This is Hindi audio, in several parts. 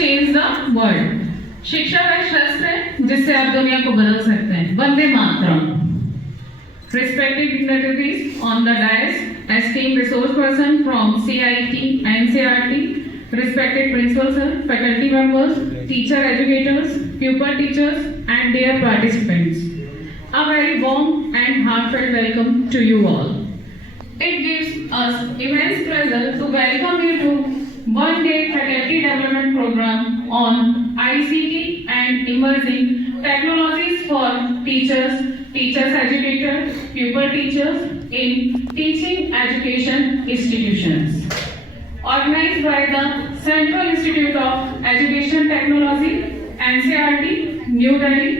Change the world. शिक्षा वह शस्त्र है जिससे आप दुनिया को बदल सकते हैं। Vande Mataram. Respected dignitaries on the dais, esteemed resource person from CIT and NCERT, respected principal sir, faculty members, teacher educators, pupil teachers, and dear participants, a very warm and heartfelt welcome to you all. It gives us immense pleasure to welcome you to one-day faculty development program on ICT and emerging technologies for teachers, educators, pupil teachers in teaching education institutions. Organized by the Central Institute of Education Technology, NCERT, New Delhi,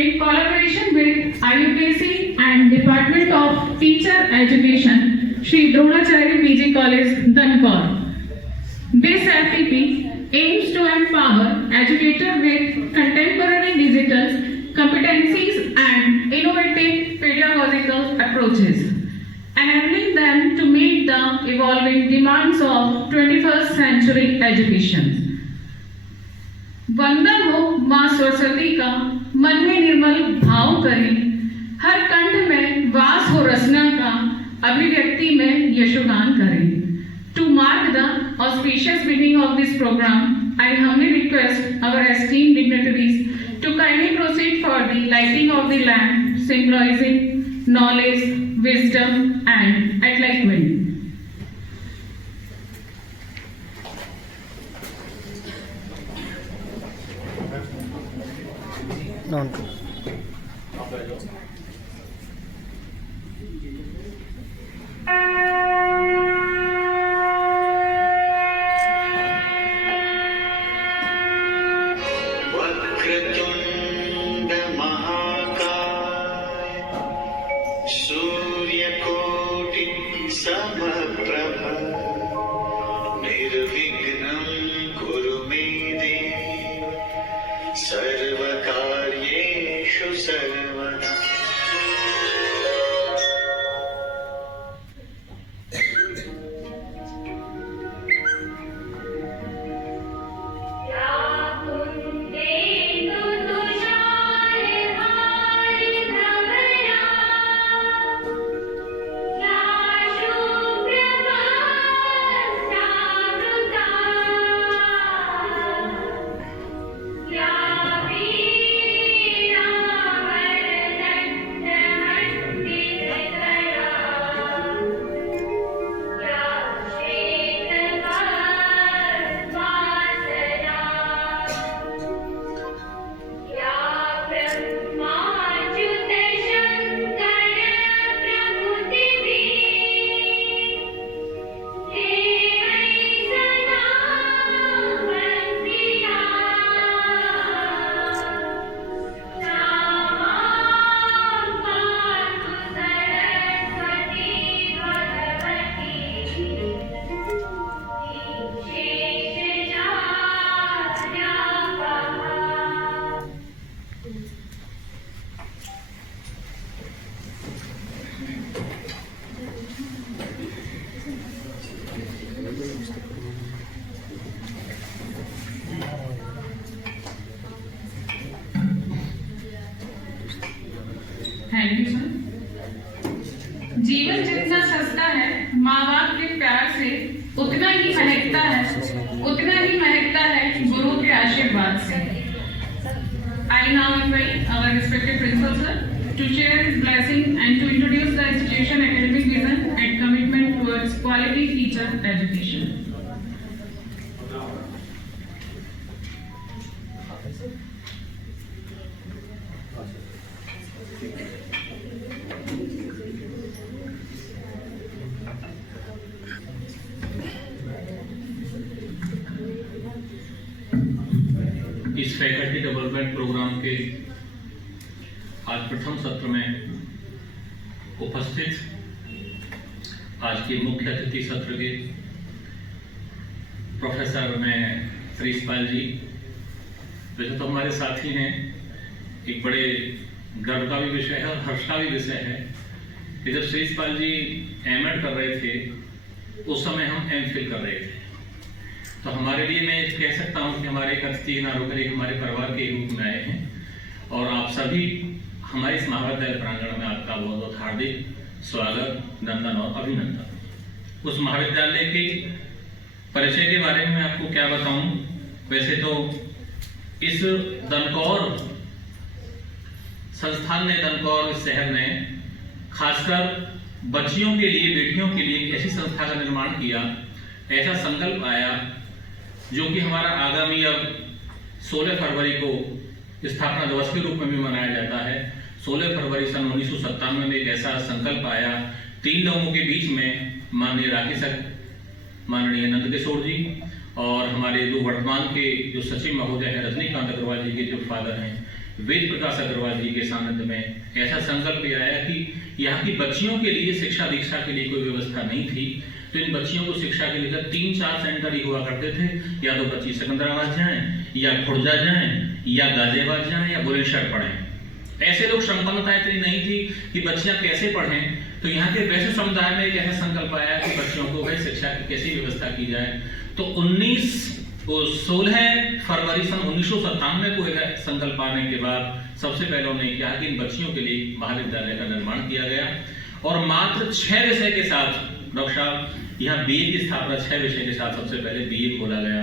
in collaboration with IUPAC and Department of Teacher Education, Shri Dronacharya PG College, Dhankar. This FTP aims to empower educators with contemporary digital competencies and innovative pedagogical approaches, enabling them to meet the evolving demands of 21st century education. वंदन हो माँ सरस्वती का, मन में निर्मल भाव करें, हर कंठ में वास हो रचना का, अभिव्यक्ति में यशोगान करें. To mark the auspicious beginning of this program, I humbly request our esteemed dignitaries to kindly proceed for the lighting of the lamp, symbolizing knowledge, wisdom, and enlightenment. Thank you sir. जीवन जितना सस्ता है, माँ बाप के प्यार से उतना ही महकता है गुरु के आशीर्वाद से। I now invite our respected principal sir to share his blessing and to introduce the institution academic vision and commitment towards quality teacher education. इस फैकल्टी डेवलपमेंट प्रोग्राम के आज प्रथम सत्र में उपस्थित आज के मुख्य अतिथि सत्र के प्रोफेसर में श्री सपाल जी, वैसे तो हमारे साथी हैं, एक बड़े गर्व का भी विषय है और हर्ष का भी विषय है कि जब श्री सपाल जी एमएड कर रहे थे उस समय हम एमफिल कर रहे थे तो हमारे लिए मैं कह सकता हूँ कि हमारे एक अतिथि नारोकर एक हमारे परिवार के रूप में आए हैं और आप सभी हमारे इस महाविद्यालय प्रांगण में आपका बहुत बहुत हार्दिक स्वागत, नंदन और अभिनंदन। उस महाविद्यालय के परिचय के बारे में मैं आपको क्या बताऊं। वैसे तो इस दनकौर संस्थान ने, दनकौर इस शहर ने खासकर बच्चियों के लिए, बेटियों के लिए एक ऐसी संस्था का निर्माण किया, ऐसा संकल्प आया जो कि हमारा आगामी अब 16 फरवरी को स्थापना दिवस के रूप में भी मनाया जाता है। 16 फरवरी सन 1997 में एक ऐसा संकल्प आया 3 लोगों के बीच में, माननीय राकेश माननीय नंदकिशोर जी और हमारे जो वर्तमान के जो सचिव महोदय हैं रजनीकांत अग्रवाल जी के जो फादर हैं वेद प्रकाश अग्रवाल जी के सानिध्य में ऐसा संकल्प ये आया कि यहाँ की बच्चियों के लिए शिक्षा दीक्षा के लिए कोई व्यवस्था नहीं थी, तो इन बच्चियों को शिक्षा के लिए 3-4 सेंटर ही हुआ करते थे। या तो बच्ची सिकंदराबाद जाएं, या खुर्जा जाएं, या गाजियाबाद जाएं, या बुलंदशहर पढ़ें। ऐसे लोग संपन्नता इतनी नहीं थी कि बच्चियां कैसे पढ़ें, तो यहाँ के वैसे समुदाय में एक ऐसा संकल्प आया कि बच्चों को भाई शिक्षा की कैसी व्यवस्था की जाए। तो 16 फरवरी सन 1997 को एक संकल्प आने के बाद सबसे पहले उन्होंने किया कि इन बच्चियों के लिए महाविद्यालय का निर्माण किया गया और मात्र 6 विषय के साथ, डॉक्टर साहब यहाँ बीए की स्थापना 6 विषय के साथ सबसे पहले बीए खोला गया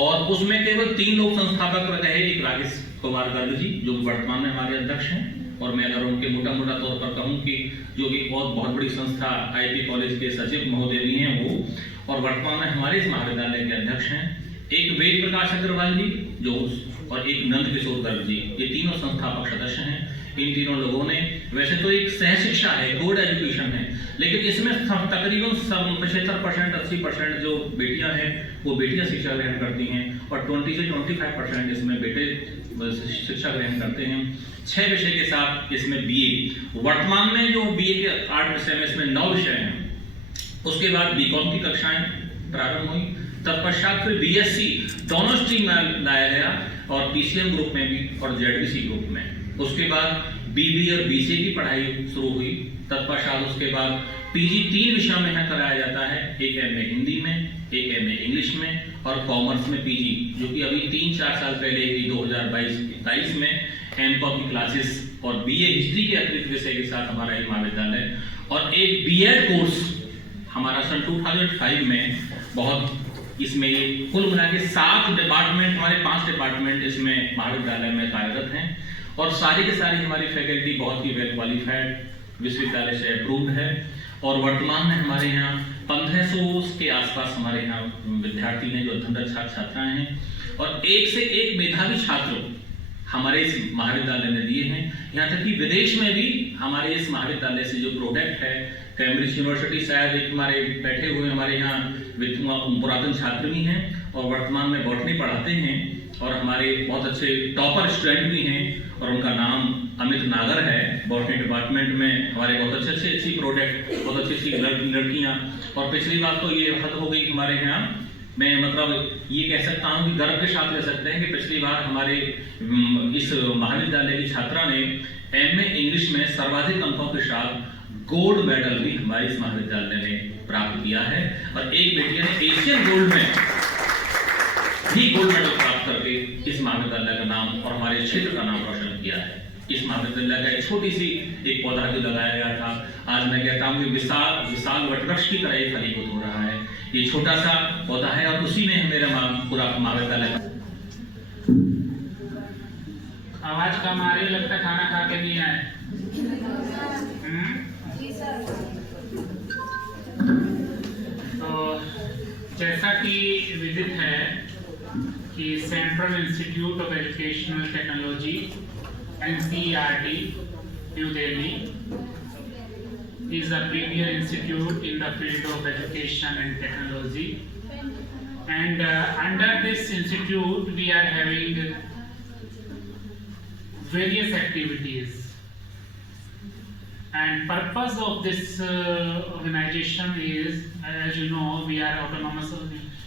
और उसमें केवल 3 लोग संस्थापक रहे। एक राकेश कुमार गर्ग जी जो वर्तमान में हमारे अध्यक्ष हैं, और मैं अगर उनके मोटा तौर पर कहूँ कि जो कि बहुत बड़ी संस्था आईपी कॉलेज के सचिव महोदय भी हैं वो, और वर्तमान में हमारे इस महाविद्यालय के अध्यक्ष हैं। एक वेद प्रकाश अग्रवाल जी जो, और एक नंदकिशोर गर्ग जी, ये तीनों संस्थापक सदस्य हैं। इन तीनों लोगों ने, वैसे तो एक सह शिक्षा है, कोड एजुकेशन है, लेकिन इसमें तकरीबन 75% 80% जो बेटियां हैं वो बेटियां शिक्षा ग्रहण करती हैं और 20 से 25% इसमें बेटे शिक्षा ग्रहण करते हैं। 6 विषय के साथ इसमें बीए, वर्तमान में जो बीए के 8 विषय में इसमें 9 विषय हैं। उसके बाद बीकॉम की कक्षाएं प्रारंभ हुई, तत्पश्चात फिर बीएससी दोनों स्ट्रीम में लाया गया और पीसीएम ग्रुप में भी और जेडबीसी ग्रुप में। उसके बाद बीबी और बीसीए की पढ़ाई शुरू हुई। तत्पश्चात उसके बाद पीजी 3 विषयों में यहाँ कराया जाता है, एक एमए हिंदी में, एक एमए इंग्लिश में और कॉमर्स में पीजी, जो कि अभी 3-4 साल पहले 2022-23 में एमकॉम की क्लासेस और बीए हिस्ट्री के अतिरिक्त विषय के साथ हमारा ये महाविद्यालय, और एक बीएड कोर्स हमारा सन 2005 में बहुत, इसमें कुल मिला के 7 डिपार्टमेंट, हमारे 5 डिपार्टमेंट इसमें महाविद्यालय में कार्यरत हैं और सारी की सारी हमारी फैकल्टी बहुत ही वेल क्वालिफाइड, विश्वविद्यालय से अप्रूव्ड है। और वर्तमान में हमारे यहाँ 1500 के आसपास हमारे यहाँ विद्यार्थी हैं जो अध्ययनरत छात्र छात्राएं हैं, और एक से एक मेधावी छात्र हमारे इस महाविद्यालय ने दिए हैं। यहाँ तक कि विदेश में भी हमारे इस महाविद्यालय से जो प्रोडक्ट है, कैम्ब्रिज यूनिवर्सिटी शायद एक हमारे बैठे हुए हमारे यहाँ पुरातन छात्र भी हैं और वर्तमान में बॉटनी पढ़ाते हैं और हमारे बहुत अच्छे टॉपर स्टूडेंट भी हैं, और उनका नाम अमित नागर है। बॉटनी डिपार्टमेंट में हमारे बहुत अच्छी प्रोडक्ट, बहुत अच्छी लड़कियाँ, और पिछली बात तो ये हद हो गई हमारे यहाँ, मैं मतलब ये कह सकता हूँ कि गर्व के साथ कह सकते हैं कि पिछली बार हमारे इस महाविद्यालय की छात्रा ने एमए इंग्लिश में सर्वाधिक अंकों के साथ गोल्ड मेडल भी हमारे इस महाविद्यालय ने प्राप्त किया है, और एक बेटी ने एशियन गोल्ड में भी गोल्ड मेडल प्राप्त करके इस महाविद्यालय का नाम और हमारे क्षेत्र का नाम रोशन किया है। इस महाविद्यालय का एक छोटी सी एक पौधा जो लगाया गया था, आज मैं कहता हूँ कि विशाल वटवृक्ष की तरह ये फलीभूत हो रहा है। ये छोटा सा पौधा है और उसी में मेरा पूरा महाविद्यालय। आवाज कम आ रही, लगता है खाना खा के नहीं आए। तो जैसा कि विदित है कि central institute of educational technology NCERT New Delhi is a premier institute in the field of education and technology, and under this institute we are having various activities, and purpose of this organization is, as you know, we are autonomous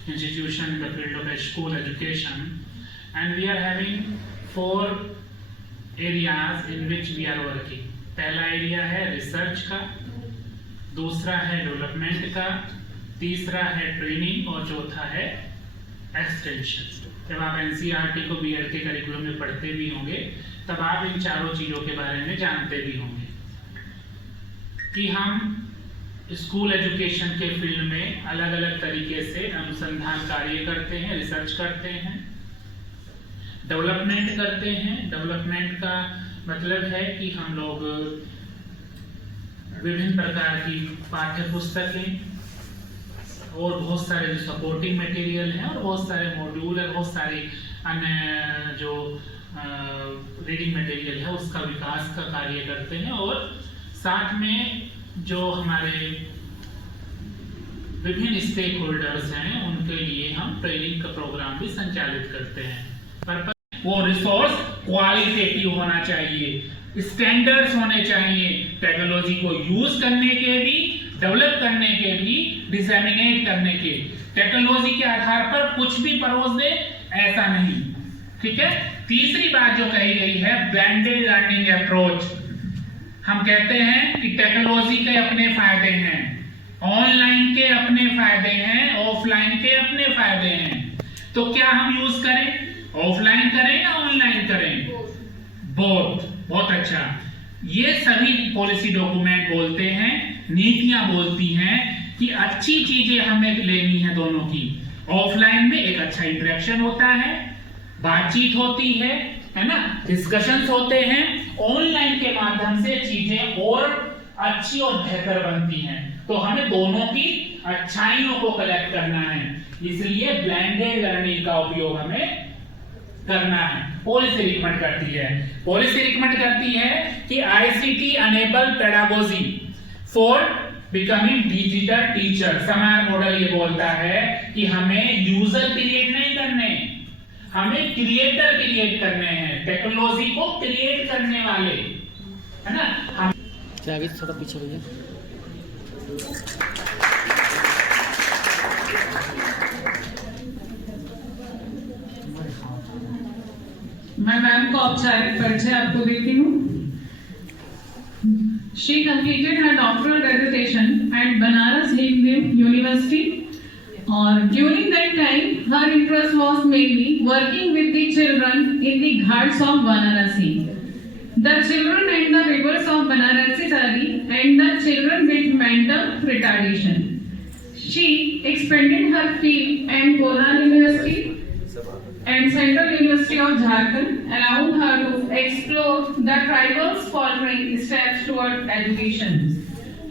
institution in the field of school education, and we are having 4 areas in which we are working. पहला एरिया है रिसर्च का, दूसरा है डेवलपमेंट का, तीसरा है ट्रेनिंग और चौथा है एक्सटेंशन। जब आप एनसीईआरटी को बीएड के करिकुलम में पढ़ते भी होंगे तब आप इन चारों चीज़ों के बारे में जानते भी होंगे कि हम स्कूल एजुकेशन के फील्ड में अलग अलग तरीके से अनुसंधान कार्य करते हैं, रिसर्च करते हैं, डेवलपमेंट करते हैं। डेवलपमेंट का मतलब है कि हम लोग विभिन्न प्रकार की पाठ्य पुस्तकें और बहुत सारे जो सपोर्टिंग मटेरियल हैं और बहुत सारे मॉड्यूल और बहुत सारे अन्य जो रीडिंग मटेरियल है उसका विकास का कार्य करते हैं। और साथ में जो हमारे विभिन्न स्टेक होल्डर्स हैं उनके लिए हम ट्रेनिंग का प्रोग्राम भी संचालित करते हैं। पर वो रिसोर्स क्वालिटेटिव होना चाहिए, स्टैंडर्ड्स होने चाहिए, टेक्नोलॉजी को यूज करने के भी, डेवलप करने के भी, डिसेमिनेट करने के। टेक्नोलॉजी के आधार पर कुछ भी परोस दे ऐसा नहीं, ठीक है। तीसरी बात जो कही गई है ब्लेंडेड लर्निंग अप्रोच। हम कहते हैं कि टेक्नोलॉजी के अपने फायदे हैं, ऑनलाइन के अपने फायदे हैं, ऑफलाइन के अपने फायदे हैं। तो क्या हम यूज करें, ऑफलाइन करें या ऑनलाइन करें? बोथ। बहुत अच्छा। ये सभी पॉलिसी डॉक्यूमेंट बोलते हैं, नीतियां बोलती हैं कि अच्छी चीजें हमें लेनी है दोनों की। ऑफलाइन में एक अच्छा इंटरेक्शन होता है, बातचीत होती है ना, डिस्कशंस होते हैं। ऑनलाइन के माध्यम से चीजें और अच्छी और बेहतर बनती हैं। तो हमें दोनों की अच्छाइयों को कलेक्ट करना है, इसलिए ब्लेंडेड लर्निंग का उपयोग हमें करना है। पॉलिसी रिकमेंड करती है, पॉलिसी रिकमेंड करती है कि ICT enabled pedagogy for becoming digital teacher. SAMR model ये बोलता है कि हमें यूजर क्रिएट नहीं करने, हमें क्रिएटर क्रिएट करने हैं, टेक्नोलॉजी को क्रिएट करने वाले, है ना। हम क्या आगे थोड़ा पीछे भैया। मैं मैम को औपचारिक परिचय आपको देती हूँ। She completed her doctoral dissertation at Banaras Hindu University. Or during that time, her interest was mainly working with the children in the ghats of Varanasi. The children and the rivers of Varanasi and the children with mental retardation. She expanded her field at Bolan University and Central University of Jharkhand, allowed her to explore the tribals' faltering steps toward education.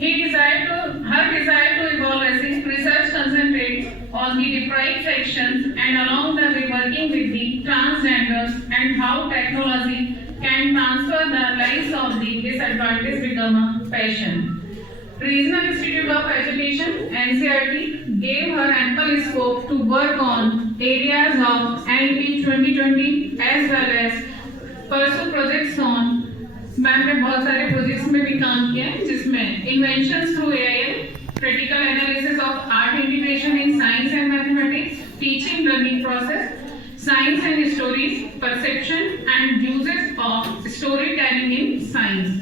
Her desire to evolve as a research concentrates on the deprived sections and along the way working with the transgenders and how technology can transfer the lives of the disadvantaged become a passion. Regional Institute of Education (NCERT) gave her ample scope to work on areas of NP 2020 as well as pursue projects on। Ma'am ने बहुत सारे प्रोजेक्ट्स में भी काम किया है जिसमें inventions through AI, critical analysis of art integration in science and mathematics, teaching learning process, science and stories, perception and uses of story telling in science,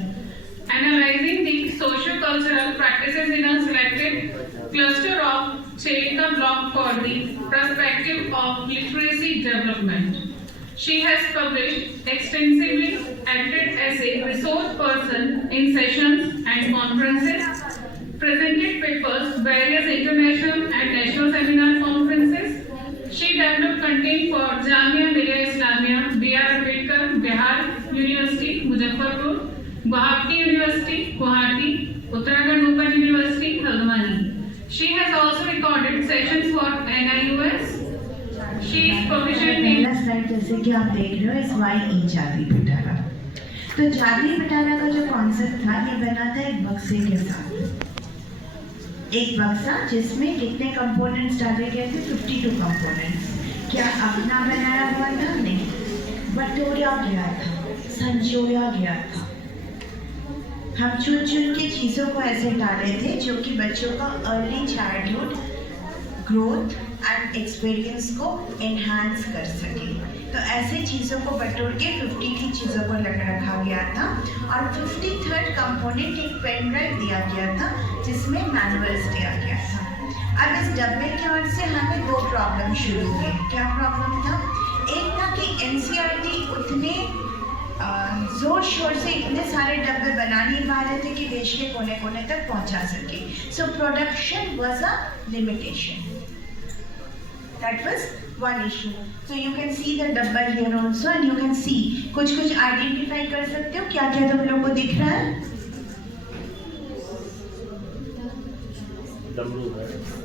analyzing the socio-cultural practices in a selected cluster of Chelika block for the perspective of literacy development. She has published extensively, acted as a resource person in sessions and conferences, presented papers, various international and national seminar conferences. She developed content for Jamia Millia Islamia, B.R. Ambedkar, Bihar University, Muzaffarpur, Guwahati University, Guwahati, Uttarakhand Open University, Haldwani. She has also recorded sessions for NIUS. She is proficient in slide जैसे कि आप देख रहे हो SYE जादली पिटारा। तो जादली पिटारा का जो कॉन्सेप्ट था ये बना था एक बक्से के साथ, एक बक्सा जिसमें कितने कंपोनेंट्स डाले गए थे, 52 कंपोनेंट्स। क्या अपना बनाया हुआ था? नहीं, बटोरा गया था, संजोया गया था। हम चुन चुन के चीज़ों को ऐसे डाले थे जो कि बच्चों का early childhood growth and experience को एनहांस कर सके। तो ऐसे चीज़ों को बटोर के 53 चीज़ों को रखा गया था और 53rd कंपोनेंट एक पेन ड्राइव दिया गया था जिसमें मैनुअल्स दिया गया था। अब इस डब्बे के ओर से हमें दो प्रॉब्लम शुरू हुए। क्या प्रॉब्लम था? एक था कि एनसीईआरटी उतने जोर शोर से इतने सारे डब्बे बना नहीं पा रहे थे कि देश के कोने कोने तक पहुंचा सके। So production was a limitation. That was one issue. So you can see the डब्बा here also and you can see कुछ आइडेंटिफाई कर सकते हो क्या क्या तुम लोग को दिख रहा है?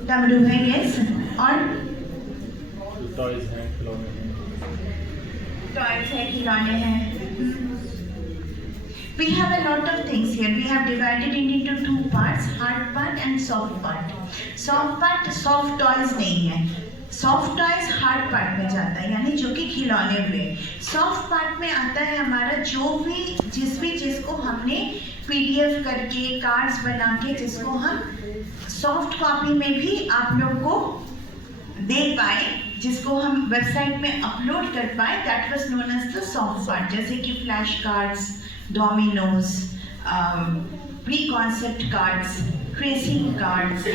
डमरू है यस, और टॉयज हैं, खिलौने हैं। टॉयज है, खिलौने हैं। We have a lot of things here. We have divided it into two parts, hard part and soft part. Soft part soft toys नहीं है, सॉफ्ट टॉयज हार्ड पार्ट में जाता है, यानी जो कि खिलौने हुए। सॉफ्ट पार्ट में आता है हमारा जिस भी चीज़ को हमने पीडीएफ करके कार्ड्स बना के जिसको हम सॉफ्ट कॉपी में भी आप लोग को दे पाए, जिसको हम वेबसाइट में अपलोड कर पाए, that was known as the soft part. जैसे कि flash cards, dominoes, pre concept cards, tracing cards.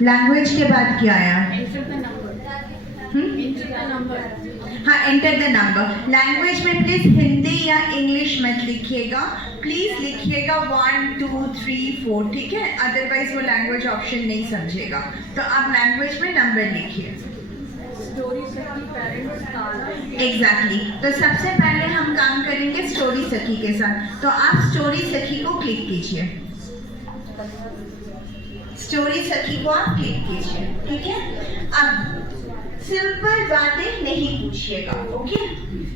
Language के बाद क्या आया? हाँ, एंटर द नंबर। लैंग्वेज में प्लीज हिंदी या इंग्लिश मत लिखिएगा, प्लीज लिखिएगा 1 2 3 4, ठीक है? अदरवाइज वो लैंग्वेज ऑप्शन नहीं समझेगा। तो आप लैंग्वेज में नंबर लिखिए। एग्जैक्टली। तो सबसे पहले हम काम करेंगे स्टोरी सखी के साथ। तो आप स्टोरी सखी को क्लिक कीजिए, स्टोरी सखी को आप क्लिक कीजिए, ठीक है? अब सिंपल बातें नहीं पूछिएगा, okay?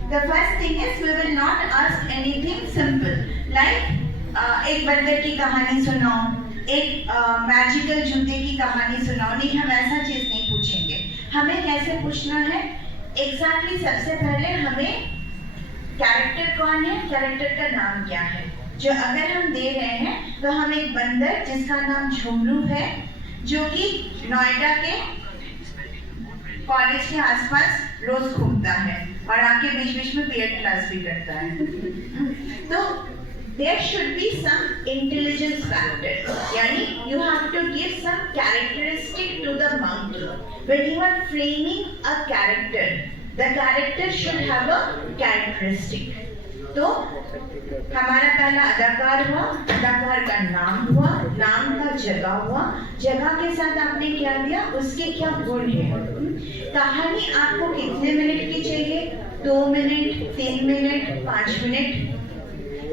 The first thing is we will not ask anything simple like एक बंदर की कहानी सुनाओ, एक मैजिकल जूते की कहानी सुनाओ। नहीं, हम ऐसा चीज नहीं पूछेंगे। हमें कैसे पूछना है? एग्जैक्टली सबसे पहले हमें कैरेक्टर कौन है, कैरेक्टर का नाम क्या है, जो अगर हम दे रहे हैं तो हम एक बंदर जिसका नाम झुमरू है, जो कि नोएडा के कॉलेज के आसपास रोज घूमता है और आके बीच बीच में पीएड क्लास भी करता है। तो there should be some intelligence factor, यानी you have to give some characteristic to the monkey. When you are framing a character, the character should have a characteristic. तो हमारा पहला अदाकार हुआ, अदाकार का नाम हुआ, नाम का जगह हुआ, जगह के साथ आपने क्या दिया, उसके क्या गुण है। कहानी आपको कितने मिनट की चाहिए? 2 मिनट, 3 मिनट, 5 मिनट।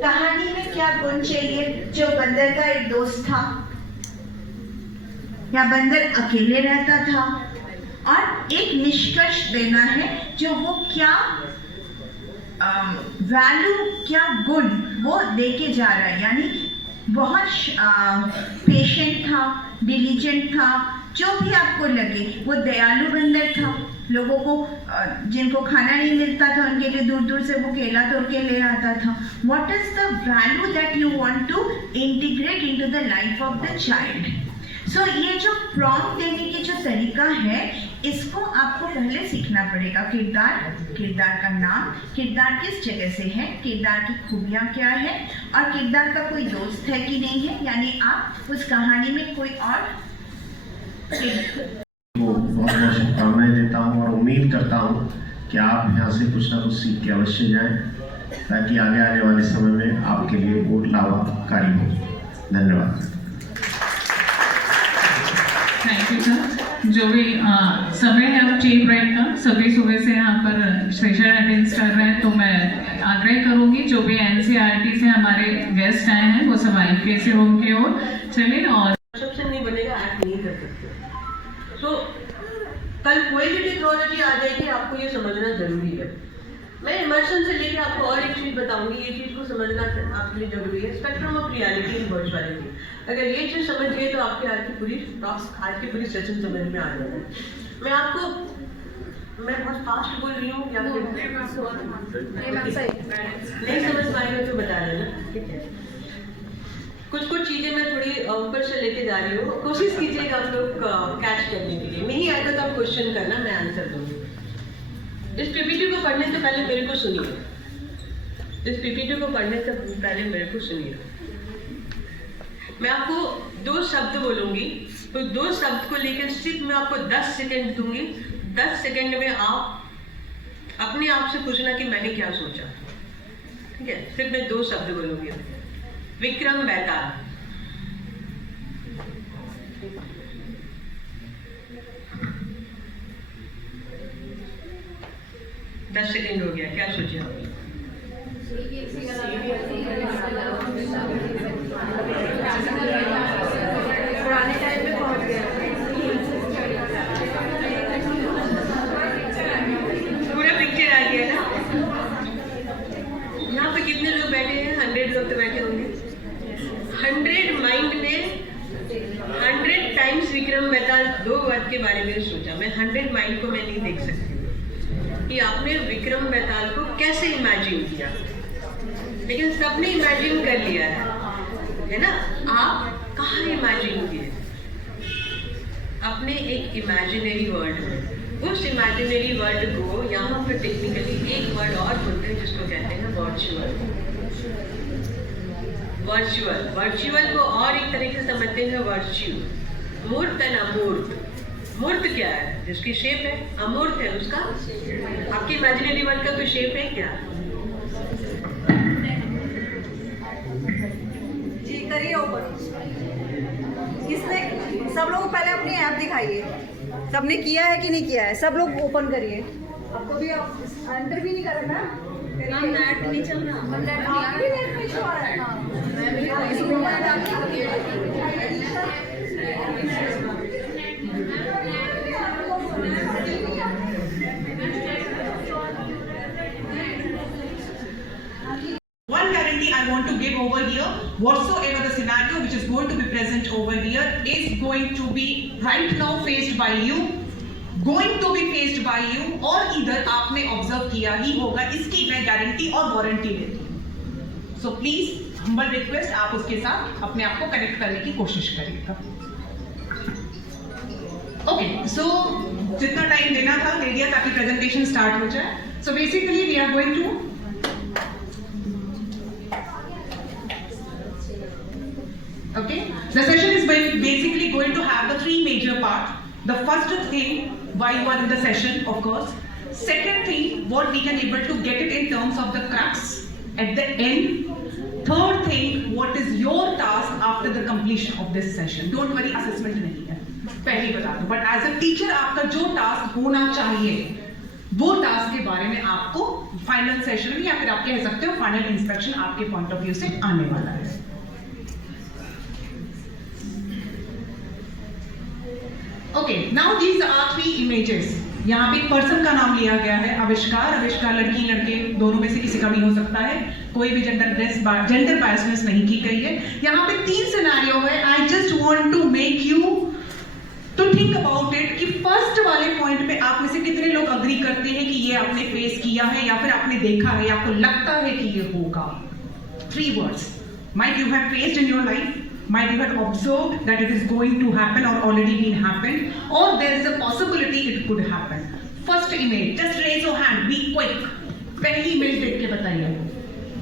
कहानी में क्या गुण चाहिए? जो बंदर का एक दोस्त था या बंदर अकेले रहता था, और एक निष्कर्ष देना है जो वो क्या वैल्यू, क्या गुण वो देके जा रहा है। यानी बहुत पेशेंट था, डिलीजेंट था, जो भी आपको लगे। वो दयालु बंदर था, लोगों को जिनको खाना नहीं मिलता था उनके लिए दूर दूर से वो केला तोड़ के ले आता था। What is the value that you want to integrate into the life of the child? So ये जो प्रॉम्प्ट देने की जो तरीका है, इसको आपको पहले सीखना पड़ेगा। किरदार, किरदार का नाम, किरदार किस जगह से है, किरदार की खूबियाँ क्या है, और किरदार का कोई दोस्त है कि नहीं है, यानी आप उस कहानी में कोई और बहुत बहुत शुभकामनाएं देता हूँ और उम्मीद करता हूँ कि आप यहाँ से कुछ ना कुछ सीख के अवश्य जाएं, ताकि आगे आने वाले समय में आपके लिए बहुत लाभकारी हो। धन्यवाद। Thank you sir. जो भी समय है अब टी ब्रेक का, सभी सुबह से यहाँ पर सेशन अटेंड कर रहे हैं, तो मैं आग्रह करूँगी जो भी एनसीईआरटी से हमारे गेस्ट आए हैं वो सब आईपीएससी रूम की ओर चले, और नहीं बनेगा, एक्ट नहीं कर सकते। तो कल कोई भी टेक्नोलॉजी आ जाएगी, आपको ये समझना जरूरी है। मैं इमर्शन से लेकर आपको और एक चीज़ बताऊंगी, ये चीज़ को समझना आपके लिए जरूरी है, spectrum of reality and virtuality. अगर ये चीज़ समझ गए तो आपके आज की पूरी टॉक्स, आज की पूरी सेशन समझ में आ जाएगी। मैं बहुत फास्ट बोल रही हूँ या फिर नहीं समझ पाएंगे तो बता देना, ठीक है? कुछ चीज़ें मैं थोड़ी ऊपर से लेके जा रही हूँ, कोशिश कीजिएगा आप लोग कैच करने के लिए। नहीं आएगा तो आप क्वेश्चन करना, मैं आंसर दूंगी। इस पीपीटी को पढ़ने से पहले मेरे को सुनिए, इस पीपीटी को पढ़ने से पहले मेरे को सुनिए। मैं आपको 2 शब्द बोलूंगी, तो 2 शब्द को लेकर सिर्फ मैं आपको 10 सेकंड दूंगी। 10 सेकंड में आप अपने आप से पूछना कि मैंने क्या सोचा, ठीक है? सिर्फ मैं 2 शब्द बोलूंगी। विक्रम बेताल। दस सेकंड हो गया, क्या सोचे आप? पुराने टाइम में पहुंच गया, पूरा पिक्चर आ गया ना। यहाँ पे कितने लोग बैठे हैं? 100 लोग तो बैठे होंगे। 100 माइंड ने 100 टाइम्स विक्रम बेताल 2 वर्ड के बारे में सोचा। मैं 100 माइंड को मैं नहीं देख सकती कि आपने विक्रम बेताल को कैसे इमेजिन किया, लेकिन सबने इमेजिन कर लिया है ना? आप कहाँ इमेजिन किए? अपने एक इमेजिनरी वर्ल्ड में। उस इमेजिनरी वर्ल्ड को यहाँ पर टेक्निकली एक वर्ड और बोलते हैं जिसको कहते हैं वर्चुअल। वर्चुअल, वर्चुअल को और एक तरीके से समझते हैं वर्च्यू। मूर्त है ना, मूर्त। मूर्त क्या है? जिसकी शेप है। अमूर्त है उसका। आपकी इमेजिनरी वर्ल्ड का कोई शेप है क्या? जी करिए ओपन। इसमें सब लोग पहले अपनी ऐप दिखाइए, सबने किया है कि नहीं किया है। सब लोग ओपन करिए। आपको भी आप एंटर भी नहीं कर रहा ना? नेट नहीं चल रहा। आप भी नेट में शो आ रहा है। मैं भी One guarantee I want to give over here, whatsoever the scenario which is going to be present over here is going to be right now faced by you, going to be faced by you, और इधर आपने ऑब्जर्व किया ही होगा। इसकी मैं गारंटी और वारंटी देती हूँ। सो प्लीज हम्बल रिक्वेस्ट, आप उसके साथ अपने आप को कनेक्ट करने की कोशिश करिएगा। ओके, सो जितना टाइम देना था दे दिया ताकि प्रेजेंटेशन स्टार्ट हो जाए। So basically we are going to okay, the session is basically going to have the 3 major parts. The first thing, why you are in the session, of course. Second thing, what we can able to get it in terms of the crux at the end. Third thing, what is your task after the completion of this session. Don't worry, assessment नहीं है, पहले ही बता दो। But as a teacher, आपका जो टास्क होना चाहिए वो टास्क के बारे में आपको फाइनल सेशन में या फिर आप कह सकते हो फाइनल इंस्पेक्शन आपके पॉइंट ऑफ व्यू से आने वाला है। Okay, now these are 3 images. यहाँ पे एक पर्सन का नाम लिया गया है, आविष्कार। आविष्कार लड़की लड़के दोनों में से किसी का भी हो सकता है, कोई भी जेंडर बायसनेस नहीं की गई है। यहाँ पे 3 सिनेरियो है। I just want to make you to think about it कि फर्स्ट वाले पॉइंट पे आप में से कितने लोग अग्री करते हैं कि ये आपने फेस किया है या फिर आपने देखा है या आपको लगता है कि ये होगा। 3 words might you have faced in your life, might you have observed that it is going to happen or already been happened, or there is a possibility it could happen. First image, just raise your hand, be quick. पहली इमेज देख के बताइए।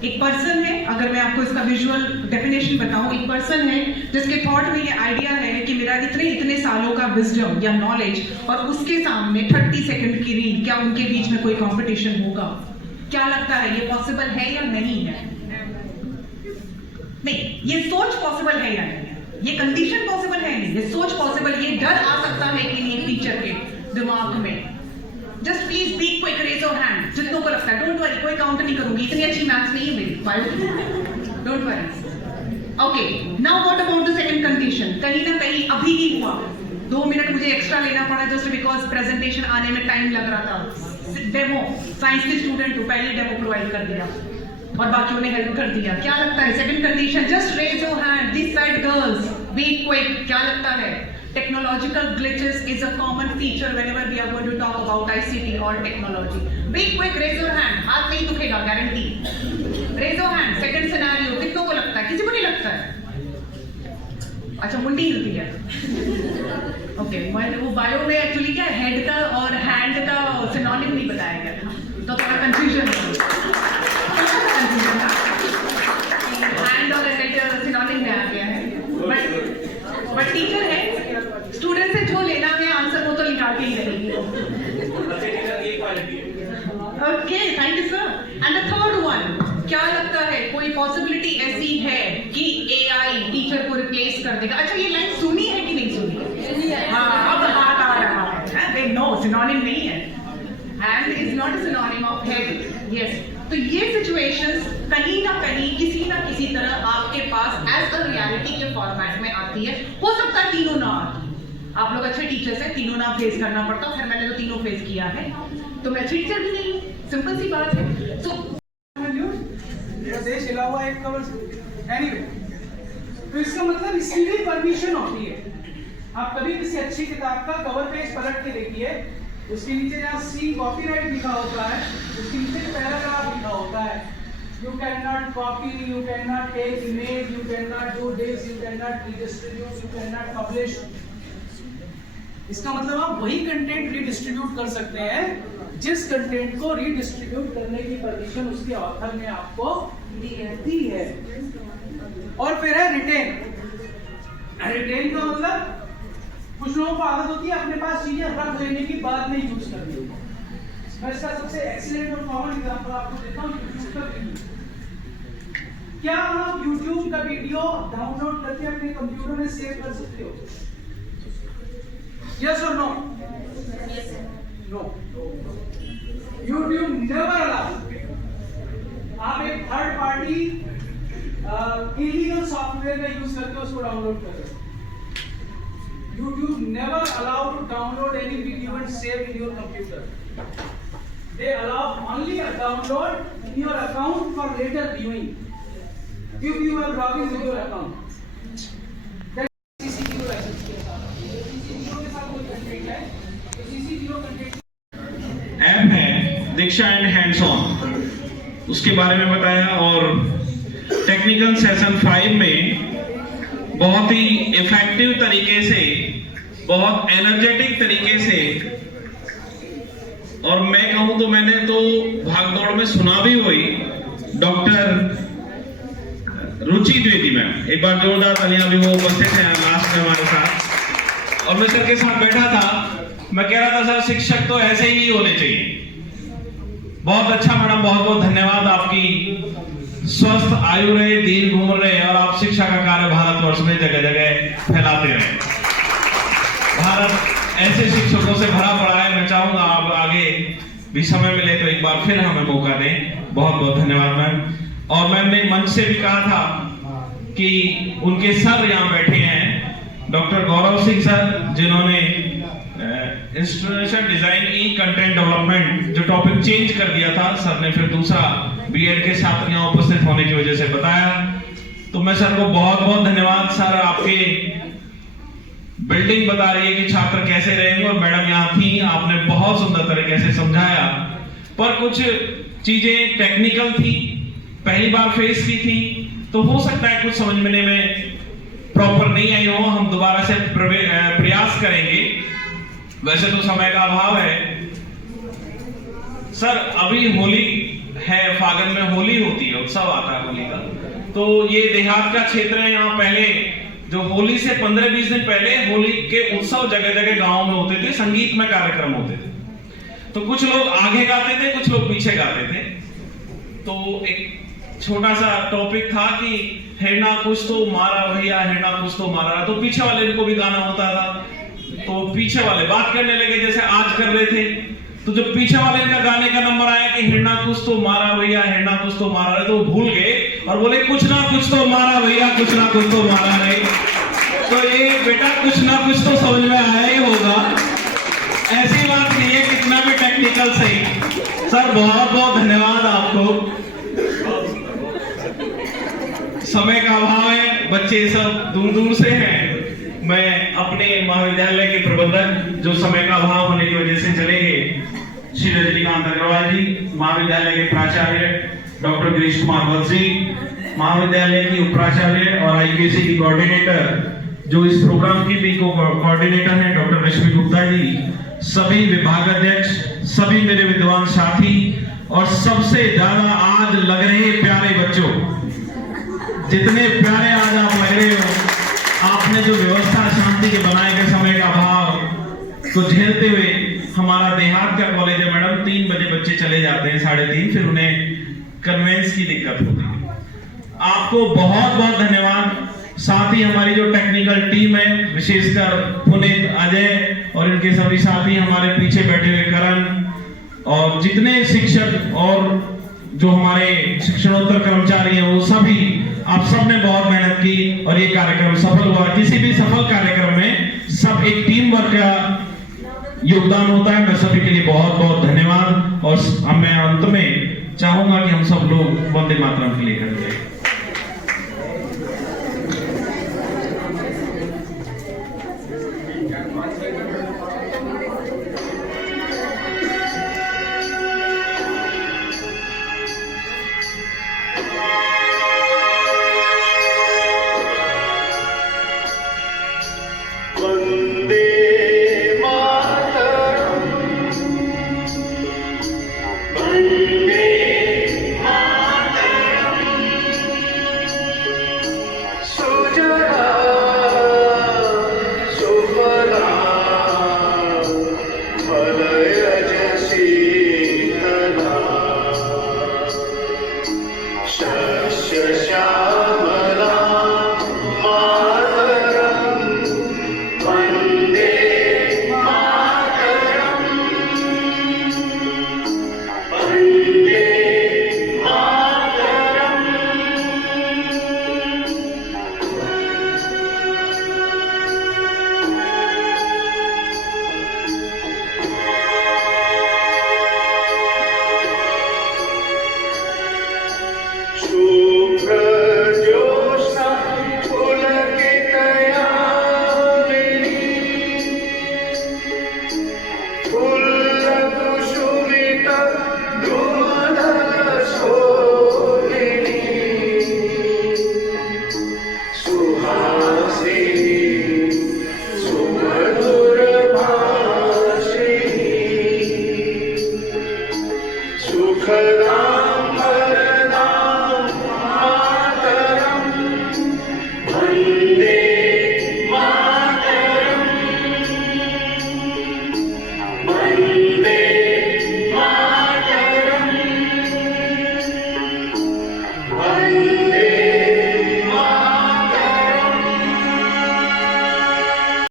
एक पर्सन है, अगर मैं आपको इसका विजुअल डेफिनेशन बताऊं, एक पर्सन है जिसके थॉट में ये आइडिया है कि मेरा इतने सालों का विजडम या नॉलेज और उसके सामने 30 सेकंड की रील, क्या उनके बीच में कोई कंपटीशन होगा? क्या लगता है ये पॉसिबल है या नहीं है? नहीं, ये सोच पॉसिबल है या नहीं है? ये कंडीशन पॉसिबल है नहीं, ये सोच पॉसिबल, ये डर आ सकता है कि नहीं टीचर के दिमाग में? Just please be quick, raise your hand जितनों को लगता है। डोंट वरी, कोई काउंट नहीं करूंगी, इतनी अच्छी मैथ्स नहीं है मेरी, don't worry. Okay, now what about the second condition? कहीं ना कहीं अभी ही हुआ, 2 मिनट मुझे एक्स्ट्रा लेना पड़ा जस्ट बिकॉज प्रेजेंटेशन आने में टाइम लग रहा था। डेमो, साइंस के स्टूडेंट को पहले डेमो प्रोवाइड कर दिया और बाकियों ने हेल्प कर दिया। क्या लगता है second condition? Just raise your hand, this side girls, be quick. क्या लगता है? Technological glitches is a common feature whenever we are going to talk about ICT और technology. Be quick, raise your hand, हाथ नहीं दुखेगा, guarantee. Raise your hand, second scenario, कितनों को लगता है? किसी को नहीं लगता है? अच्छा, मुंडी हिलती है। ओके, वो बायो में एक्चुअली क्या हेड का और हैंड का सिनोनिम नहीं बताया गया था, तो थोड़ा कंफ्यूजन हैंड और हेड सिनोनिम में आ गया है। But okay, thank you sir. And the third one, क्या लगता है कोई पॉसिबिलिटी ऐसी है कि एआई टीचर को रिप्लेस कर देगा? अच्छा, ये लाइन सुनी है कि नहीं सुनी? हाँ, अब हाथ आ रहा है। दे नो, सिनोनिम नहीं है। Hand is not a synonym of head. Yes, तो ये सिचुएशंस कहीं ना कहीं किसी ना किसी तरह आपके पास एज अ रियलिटी के फॉर्मेट में आती है। हो सकता है तीनों ना आती। आप लोग अच्छे टीचर्स हैं, तीनों ना फेस करना पड़ता। खैर मैंने तो तीनों फेस किया है, तो मैं अच्छी टीचर भी नहीं हूँ, सिंपल सी बात है। सो देश हिला हुआ एक कवर एनीवे, तो इसका मतलब इसकी भी परमिशन होती है। आप कभी किसी अच्छी किताब का कवर पेज पलट के देखिए, उसके नीचे जहाँ सी कॉपीराइट लिखा होता है, उसके नीचे पैराग्राफ लिखा होता है, you can not copy, you can not take image, you can not do this, you can not redistribute, you can not publish. इसका मतलब आप वही कंटेंट रीडिस्ट्रीब्यूट कर सकते हैं जिस कंटेंट को रीडिस्ट्रीब्यूट करने की परमिशन उसके ऑथर ने आपको दी है। और फिर है रिटेन। रिटेन का मतलब कुछ लोगों को आदत होती है अपने पास चीजें रख लेने की बाद में यूज करने की। मैं इसका सबसे एक्सीलेंट और कॉमन एग्जांपल आपको देता हूँ यूट्यूब का वीडियो। क्या आप यूट्यूब का वीडियो डाउनलोड करके अपने कंप्यूटर में सेव कर सकते हो? Yes or no? Yes. No. YouTube never allows. आप एक थर्ड पार्टी इलीगल सॉफ्टवेयर का यूज करके उसको डाउनलोड कर रहे हो। YouTube never allow to download any video and save in your computer. They allow only a download in your account for later viewing. If you have logged into your account. App है दीक्षा एंड हैंड्स ऑन, उसके बारे में बताया। और टेक्निकल सेशन 5 में बहुत ही इफेक्टिव तरीके से, बहुत एनर्जेटिक तरीके से, और मैं कहूं तो मैंने तो भागदौड़ में सुना भी हुई, डॉक्टर रुचि द्विवेदी मैम, एक बार जोरदार तालियां, भी वो उपस्थित हैं लास्ट में हमारे साथ। और मैं सर के साथ बैठा था, मैं कह रहा था सर शिक्षक तो ऐसे ही होने चाहिए। बहुत अच्छा मैडम, बहुत बहुत धन्यवाद। आपकी स्वस्थ आयु रहे, दीर्घ उम्र रहे, और आप शिक्षा का कार्य भारतवर्ष में जगह जगह फैलाते रहे। भारत ऐसे शिक्षकों से भरा पड़ा है। मैं चाहूंगा आप आगे भी समय मिले तो एक बार फिर हमें मौका दें। बहुत बहुत धन्यवाद मैम। और मैम ने मंच से भी कहा था कि उनके सर यहाँ बैठे हैं, डॉक्टर गौरव सिंह सर, जिन्होंने इंस्ट्रूमेंटेशन डिजाइन ई कंटेंट डेवलपमेंट जो टॉपिक चेंज कर दिया था, सर ने फिर दूसरा बीएड के छात्र यहाँ उपस्थित होने की वजह से बताया। तो मैं सर को बहुत बहुत धन्यवाद। सर आपके बिल्डिंग बता रही है कि छात्र कैसे रहेंगे, और मैडम यहाँ थी, आपने बहुत सुंदर तरीके से समझाया। पर कुछ चीजें टेक्निकल थी, पहली बार फेस की थी, तो हो सकता है कुछ समझने में प्रॉपर नहीं आई हो। हम दोबारा से प्रयास करेंगे। वैसे तो समय का अभाव है सर, अभी होली है, फागुन में होली होती है, उत्सव आता है होली का। तो ये देहात का क्षेत्र है, यहाँ पहले जो होली से 15-20 दिन पहले होली के उत्सव जगह जगह गांव में होते थे, संगीत में कार्यक्रम होते थे। तो कुछ लोग आगे गाते थे, कुछ लोग पीछे गाते थे। तो एक छोटा सा टॉपिक था कि हेना कुछ तो मारा भैया, हेना कुछ तो मारा, तो पीछे वाले को भी गाना होता था। तो पीछे वाले बात करने लगे जैसे आज कर रहे थे, तो जब पीछे वाले का गाने का नंबर आया कि हिरना कुछ तो मारा भैया, हिरना कुछ तो मारा, तो भूल गए और बोले कुछ ना कुछ तो मारा भैया, कुछ ना कुछ तो मारा रे। तो ये बेटा कुछ ना कुछ तो समझ में आया ही होगा, ऐसी बात नहीं है, कितना भी टेक्निकल सही। सर बहुत बहुत धन्यवाद आपको। समय का अभाव है, बच्चे सब दूर दूर से हैं। मैं अपने महाविद्यालय के प्रबंधक जो समय का अभाव होने की वजह से चले गए, श्री रजनीकांत अग्रवाल जी, महाविद्यालय के प्राचार्य डॉक्टर गिरीश कुमार वत्सी, महाविद्यालय की उपाचार्य और आईपीएससी की कोऑर्डिनेटर जो इस प्रोग्राम की भी कोऑर्डिनेटर हैं डॉक्टर रश्मि गुप्ता जी, सभी विभागाध्यक्ष, सभी मेरे विद्वान साथी, और सबसे ज्यादा आज लग रहे प्यारे बच्चों, जितने प्यारे आज आप लग रहे हो, आपने जो व्यवस्था शांति के बनाए गए समय का अभाव को झेलते हुए हमारा देहात का कॉलेज है मैडम, 3 बजे बच्चे चले जाते हैं, 3:30, फिर उन्हें कन्वेंस की दिक्कत होती है। आपको बहुत बहुत धन्यवाद। साथ ही हमारी जो टेक्निकल टीम है, विशेषकर पुनीत, अजय और इनके सभी साथी, हमारे पीछे बैठे हुए करण और जितने शिक्षक और जो हमारे शिक्षणोत्तर कर्मचारी हैं, वो सभी, आप सब ने बहुत मेहनत की और ये कार्यक्रम सफल हुआ। किसी भी सफल कार्यक्रम में सब एक टीम वर्क का योगदान होता है। मैं सभी के लिए बहुत बहुत धन्यवाद। और मैं अंत में चाहूंगा कि हम सब लोग वंदे मातरम के लिए करें।